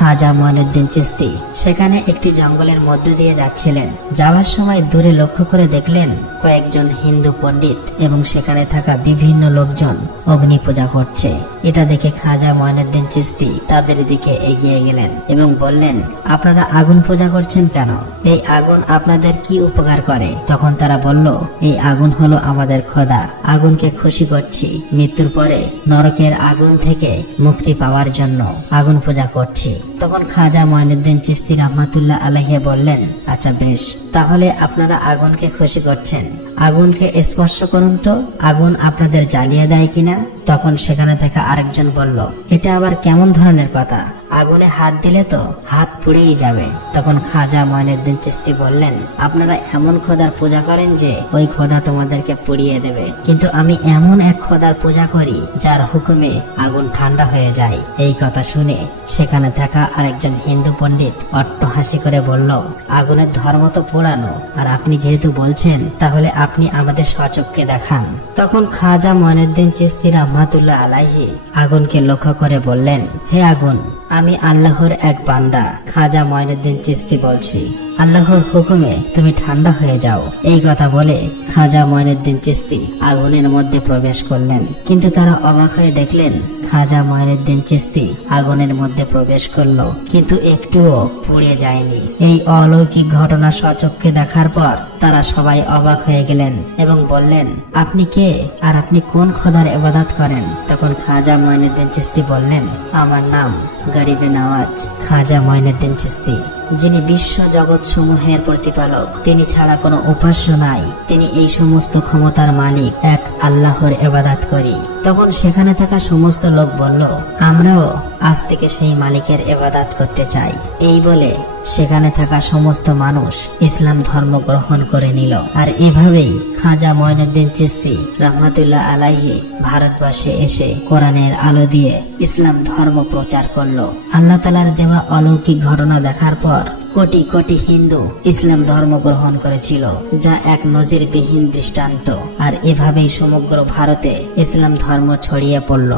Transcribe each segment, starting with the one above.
খাজা মঈনুদ্দিন চিশতি সেখানে একটি জঙ্গলের মধ্য দিয়ে যাচ্ছিলেন। যাওয়ার সময় দূরে লক্ষ্য করে দেখলেন কয়েকজন হিন্দু পণ্ডিত এবং সেখানে থাকা বিভিন্ন লোকজন অগ্নি পূজা করছে। এটা দেখে খাজা মঈনুদ্দিন চিশতি তাদের দিকে এগিয়ে গেলেন এবং বললেন, আপনারা আগুন পূজা করছেন কেন? এই আগুন আপনাদের কি উপকার করে? তখন তারা বলল, এই আগুন হলো আমাদের খোদা, আগুনকে খুশি করছি, মৃত্যুর পরে নরকের আগুন থেকে মুক্তি পাওয়ার জন্য আগুন পূজা করছি। তখন খাজা মঈনুদ্দিন চিশতি রাহমাতুল্লাহ আলাইহি বললেন, আচ্ছা বেশ, তাহলে আপনারা আগুনকে খুশি করছেন, আগুনকে স্পর্শ করুন তো, আগুন আপনাদের জ্বালিয়ে দেয় কিনা? তখন সেখানে থাকা আরেকজন বলল, এটা আবার কেমন ধরনের কথা? আগুনে হাত দিলে তো হাত পুড়েই যাবে। তখন খাজা মঈনুদ্দিন চিশতি বললেন, আপনারা এমন খোদার পূজা করেন যে ওই খোদা তোমাদেরকে পুড়িয়ে দেবে, কিন্তু আমি এমন এক খোদার পূজা করি যার হুকুমে আগুন ঠান্ডা হয়ে যায়। এই কথা শুনে সেখানে থাকা আরেকজন হিন্দু পণ্ডিত অট্টহাসি করে বলল, আগুনের ধর্ম তো পোড়ানো, আর আপনি যেহেতু বলছেন তাহলে আপনি আমাদের স্বচক্ষে দেখান। তখন খাজা মঈনুদ্দিন চিশতি রাহমাতুল্লাহ আলাইহি আগুনকে লক্ষ্য করে বললেন, হে আগুন, আমি আল্লাহর এক বান্দা খাজা মঈনুদ্দিন চিশতি বলছি, আল্লাহর হুকুমে তুমি ঠান্ডা হয়ে যাও। এই কথা বলে খাজা মঈনুদ্দিন চিশতি আগুনের মধ্যে প্রবেশ করলেন, কিন্তু তারা অবাক হয়ে দেখলেন খাজা মঈনুদ্দিন চিশতি আগুনের মধ্যে প্রবেশ করলো কিন্তু একটুও পুড়ে যায়নি। এই অলৌকিক ঘটনা স্বচক্ষে দেখার পর তারা সবাই অবাক হয়ে গেলেন এবং বললেন, আপনি কে আর আপনি কোন খোদার ইবাদত করেন? তখন খাজা মঈনুদ্দিন চিশতি বললেন, আমার নাম গরিবে নওয়াজ খাজা মঈনুদ্দিন চিশতি, যিনি বিশ্ব জগৎ সমূহের প্রতিপালক, তিনি ছাড়া কোনো উপাস্য নাই, তিনি এই সমস্ত ক্ষমতার মালিক, এক আল্লাহর ইবাদত করি। তখন সেখানে থাকা সমস্ত লোক বলল, আমরাও আজ থেকে সেই মালিকের ইবাদত করতে চাই। এই বলে সেখানে থাকা সমস্ত মানুষ ইসলাম ধর্ম গ্রহণ করে নিল। আর এভাবেই খাজা মঈনুদ্দিন চিশতি রাহমাতুল্লাহ আলাইহি ভারতবর্ষে এসে কোরআনের আলো দিয়ে ইসলাম ধর্ম প্রচার করলো। আল্লাহ তাআলার দেওয়া অলৌকিক ঘটনা দেখার পর কোটি কোটি হিন্দু ইসলাম ধর্ম গ্রহণ করেছিল, যা এক নজিরবিহীন দৃষ্টান্ত। আর এভাবেই সমগ্র ভারতে ইসলাম ধর্ম ছড়িয়ে পড়ল।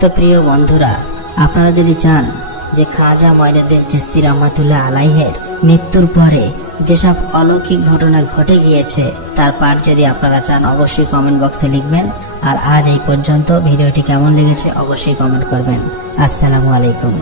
তো প্রিয় বন্ধুরা, আপনারা যদি চান যে খাজা মঈনুদ্দিন চিশতি রাহমাতুল্লাহ আলাইহির মৃত্যুর পরে যেসব অলৌকিক ঘটনা ঘটে গিয়েছে তার পাঠ যদি আপনারা চান, অবশ্যই কমেন্ট বক্সে লিখবেন। আর আজ এই পর্যন্ত, ভিডিওটি কেমন লেগেছে অবশ্যই কমেন্ট করবেন। আসসালামু আলাইকুম।